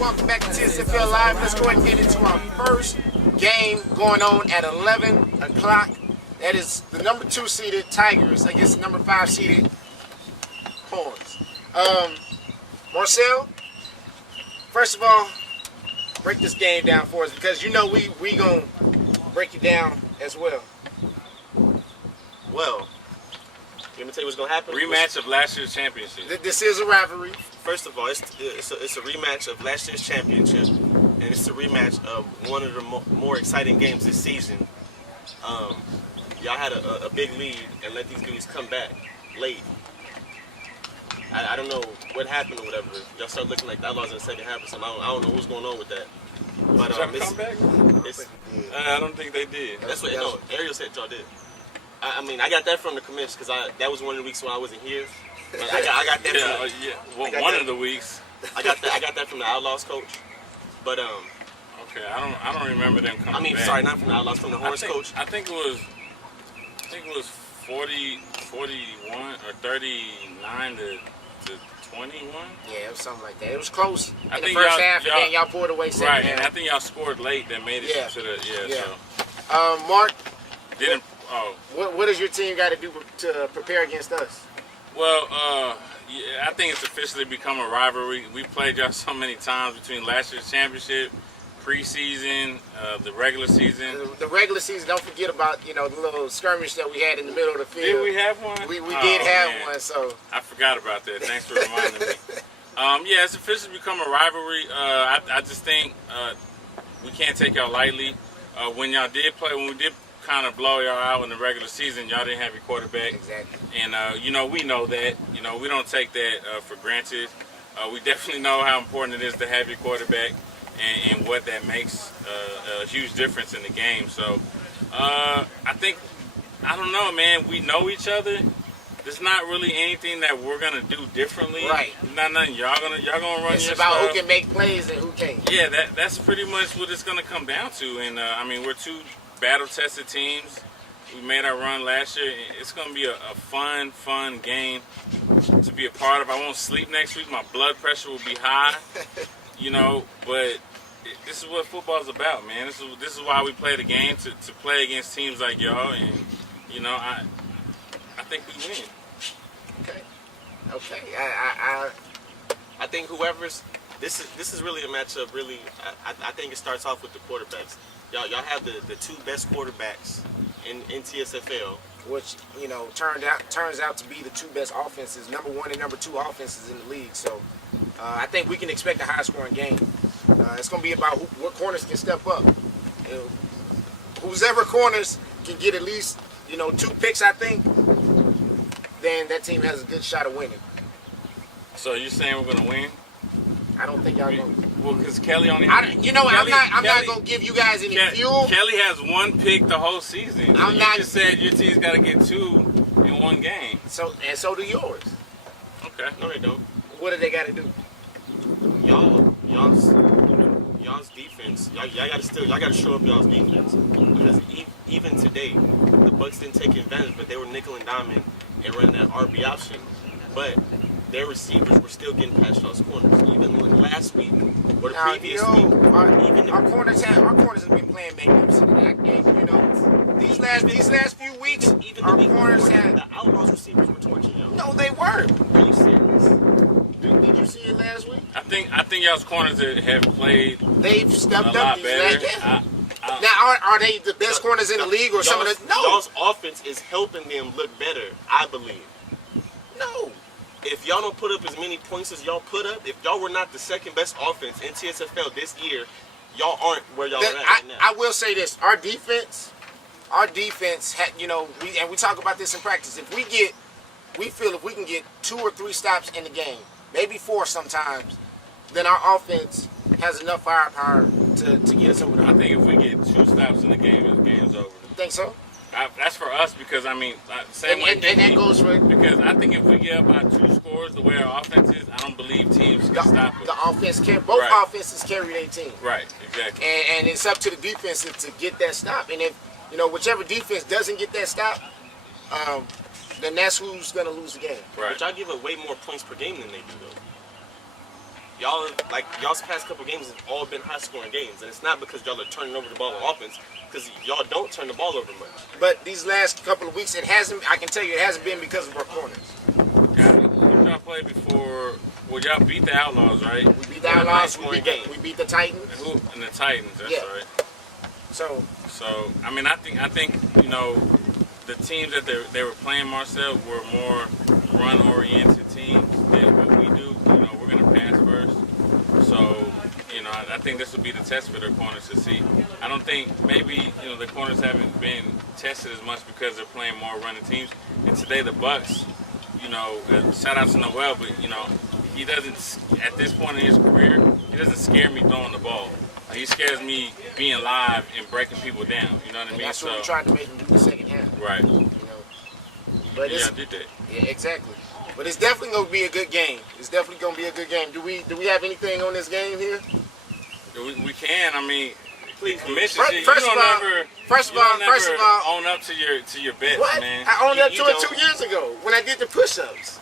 welcome back to TSFL Live. Let's go ahead and get into our first game going on at 11 o'clock. That is the number 2 seeded Tigers against the number 5 seeded Horns. Marcel, first of all, break this game down for us because you know we gonna break it down as well. Well, let me tell you what's gonna happen. Rematch of last year's championship. This is a rivalry. First of all, it's a rematch of last year's championship, and it's a rematch of one of the more exciting games this season. Y'all had a big lead and let these dudes come back late. I don't know what happened or whatever. Y'all start looking like the Outlaws in the second half or something. I don't know what's going on with that. But I don't think they did. That's what Ariel said y'all did. I mean, I got that from the commission because that was one of the weeks when I wasn't here. But I got that. One of the weeks. I got that from the Outlaws coach. But okay, I don't remember them coming. I mean, back. sorry, not from the Outlaws, from the Horns coach. I think it was 41 or 39 to 21. Yeah, it was something like that. It was close I in the think first half, and then y'all pulled away second right, half. and I think y'all scored late that made it to the So. Mark, didn't. What does your team got to do to prepare against us? Well, yeah, I think it's officially become a rivalry. We played y'all so many times between last year's championship, preseason, the regular season. The regular season, don't forget about the little skirmish that we had in the middle of the field. Did we have one? We did have one, so. I forgot about that. Thanks for reminding me. Yeah, it's officially become a rivalry. I just think we can't take y'all lightly. When we did kind of blow y'all out in the regular season, y'all didn't have your quarterback. Exactly. And, we know that. We don't take that for granted. We definitely know how important it is to have your quarterback and what that makes a huge difference in the game. So, I don't know, man. We know each other. There's not really anything that we're gonna do differently. Right. Not nothing. Y'all gonna run it's your about stuff. who can make plays and who can't. Yeah, that's pretty much what it's gonna come down to. And we're 2 battle-tested teams. We made our run last year. It's gonna be a fun game to be a part of. I won't sleep next week. My blood pressure will be high. But this is what football's about, man. This is why we play the game, to play against teams like y'all, and I think we win. Okay. I think whoever's this is really a matchup. Really, I think it starts off with the quarterbacks. Y'all have the 2 best quarterbacks in TSFL, which turns out to be the 2 best offenses, number 1 and number 2 offenses in the league. So I think we can expect a high-scoring game. It's going to be about what corners can step up. Whoever corners can get at least 2 picks, I think, then that team has a good shot of winning. So you're saying we're gonna win? I don't think y'all gonna. Well, because Kelly only. I'm not gonna give you guys any fuel. Kelly has 1 pick the whole season. You just said your team's got to get 2 in 1 game. So do yours. Okay. No, they don't. What do they got to do? Y'all's defense. Y'all gotta show up y'all's defense, because even today the Bucks didn't take advantage, but they were nickel and diming and running that RB option, but their receivers were still getting past y'all's corners. Even last week or the previous week, our corners have been playing magnificent. These last few weeks, even our the week corners before, had. the Outlaws receivers were torching y'all. No, they weren't. Are you serious? Did you see it last week? I think y'all's corners have played. They've stepped a up lot these better. last. Now, are they the best corners in the league or some of the? No. Y'all's offense is helping them look better, I believe. No. If y'all don't put up as many points as y'all put up, if y'all were not the second best offense in TSFL this year, y'all aren't where y'all are at right now. I will say this: our defense, we talk about this in practice. We feel if we can get 2 or 3 stops in the game, maybe 4 sometimes, then our offense has enough firepower to get us over the hump. I think if we get 2 stops in the game, the game's over. Think so? That's for us because same way. And that goes for because I think if we get up by 2 scores, the way our offense is, I don't believe teams can stop us. The offense both offenses carry their team. Right, exactly. And it's up to the defense to get that stop. And if whichever defense doesn't get that stop, then that's who's gonna lose the game. Right. But y'all give up way more points per game than they do, though. y'all's past couple games have all been high-scoring games, and it's not because y'all are turning over the ball on offense, because y'all don't turn the ball over much. But these last couple of weeks, it hasn't. I can tell you, it hasn't been because of our corners. Y'all played before. Well, y'all beat the Outlaws, right? We beat the Outlaws. We beat the Titans. And the Titans. That's right. So I mean, I think you know, the teams that they were playing, Marcel, were more run-oriented teams than what we do. You know, we're gonna pass first. So, you know, I think this will be the test for their corners to see. I don't think maybe, you know, the corners haven't been tested as much because they're playing more running teams. And today the Bucks, you know, shout out to Noel, but you know, he doesn't, at this point in his career, he doesn't scare me throwing the ball. He scares me being live and breaking people down. You know what I mean? That's what we tried to make him do the second half. Right. You know, but I did that. Yeah, exactly. But it's definitely going to be a good game. It's definitely going to be a good game. Do we have anything on this game here? We can. I mean, please, commission. First of all, own up to your bets, what? man. I owned up to it 2 years ago when I did the push-ups.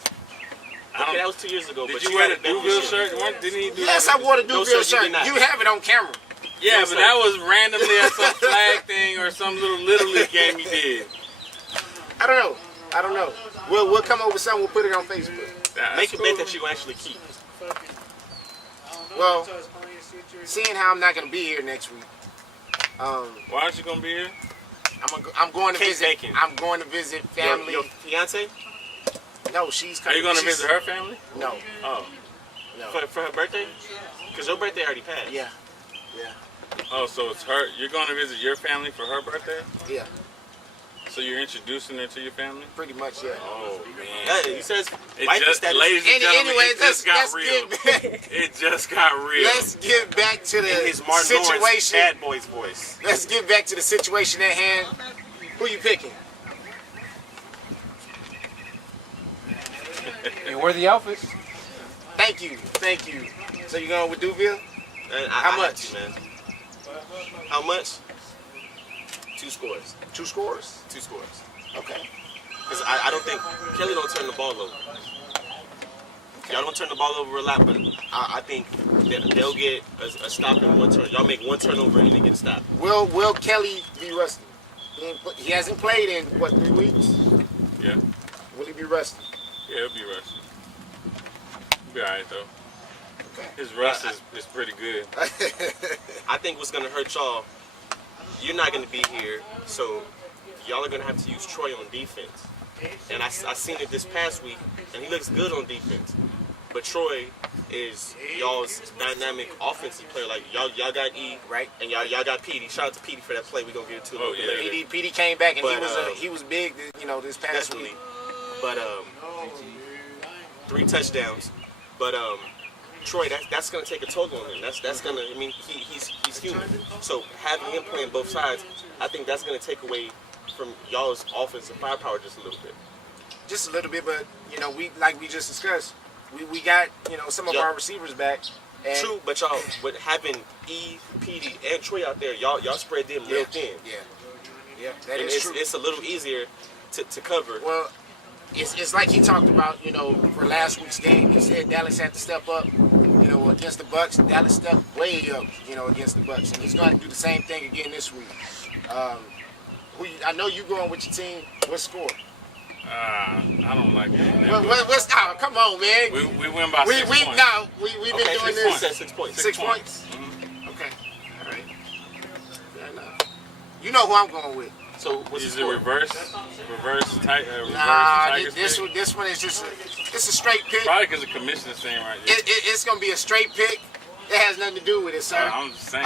Okay, that was 2 years ago. Did you wear the Duville shirt? Didn't he do Yes, that? I wore the Duville shirt. You have it on camera. Yeah, but that was randomly at some flag thing or some little league game he did. I don't know. We'll come up with something. We'll put it on Facebook. Make a bet that you actually keep. Well, seeing how I'm not going to be here next week. Why aren't you going to be here? I'm going to visit. Bacon. I'm going to visit family. Your fiance? No, she's Are coming. you going to visit her family? No. Oh. No. For her birthday? Because your birthday already passed. Yeah. Oh, so it's her. You're going to visit your family for her birthday? Yeah. So you're introducing her to your family? Pretty much, yeah. Oh, man. Yeah, he says, ladies and gentlemen, anyway, it just got real. Get, It just got real. let's get back to the in his Martin Lawrence situation. Bad Boys voice. Let's get back to the situation at hand. Who you picking? And where the outfits? Thank you. So you going with Duville? How much? Man. How much? 2 scores. 2 scores? 2 scores. Okay. Because I don't think Kelly don't turn the ball over. Y'all don't turn the ball over a lot, but I think they'll get a stop in 1 turn. Y'all make 1 turnover and they get a stop. Will Kelly be rusty? He hasn't played in, 3 weeks? Yeah. Will he be rusty? Yeah, he'll be rusty. He'll be all right, though. Okay. His rust is pretty good. I think what's going to hurt y'all, you're not going to be here, so y'all are going to have to use Troy on defense. And I seen it this past week, and he looks good on defense. But Troy is y'all's dynamic offensive player. Like y'all got E, right? And y'all got Petey. Shout out to Petey for that play. We're gonna get it to a little bit later. Petey came back and but, he was big, this past week. But 3 touchdowns. But Troy, that's gonna take a toll on him. That's gonna. I mean, he's human. So having him playing both sides, I think that's gonna take away from y'all's offensive firepower just a little bit. Just a little bit, but we like we just discussed. We got some of our receivers back. And true, but y'all with having E, Petey, and Troy out there, y'all spread them real thin. Yeah, that is true. It's a little easier to cover. Well, it's like he talked about, for last week's game. He said Dallas had to step up, against the Bucks. Dallas stepped way up, against the Bucks, and he's going to do the same thing again this week. I know you going with your team. What score? I don't like it. Come on, man. We win by 6 points. No, we've been doing this. 6 points. 6 points? Mm-hmm. Okay. All right. Fair enough. You know who I'm going with. So what's Is the it reverse Nah, Tigers this one is just it's a straight pick. Probably because the commissioner's saying right there. It's going to be a straight pick. It has nothing to do with it, sir. I'm just saying.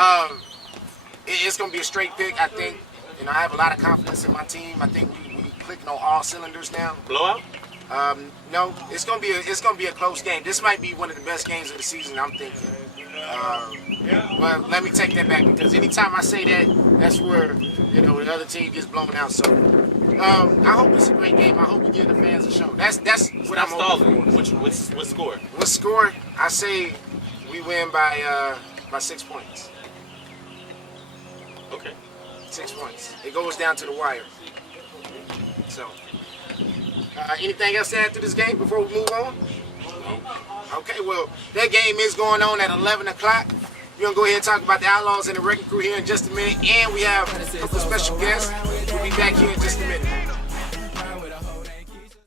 It's going to be a straight pick. I think, I have a lot of confidence in my team. I think we clicking on all cylinders now. Blowout? No, it's gonna be a close game. This might be one of the best games of the season, I'm thinking. But let me take that back, because anytime I say that, that's where the other team gets blown out. So I hope it's a great game. I hope we give the fans a show. That's what I'm hoping for. What score? What score? I say we win by 6 points. Okay. 6 points. It goes down to the wire. So, anything else to add to this game before we move on? Nope. Okay, well, that game is going on at 11 o'clock. We're going to go ahead and talk about the Outlaws and the Wrecking Crew here in just a minute. And we have a couple of special guests. We'll be back here in just a minute.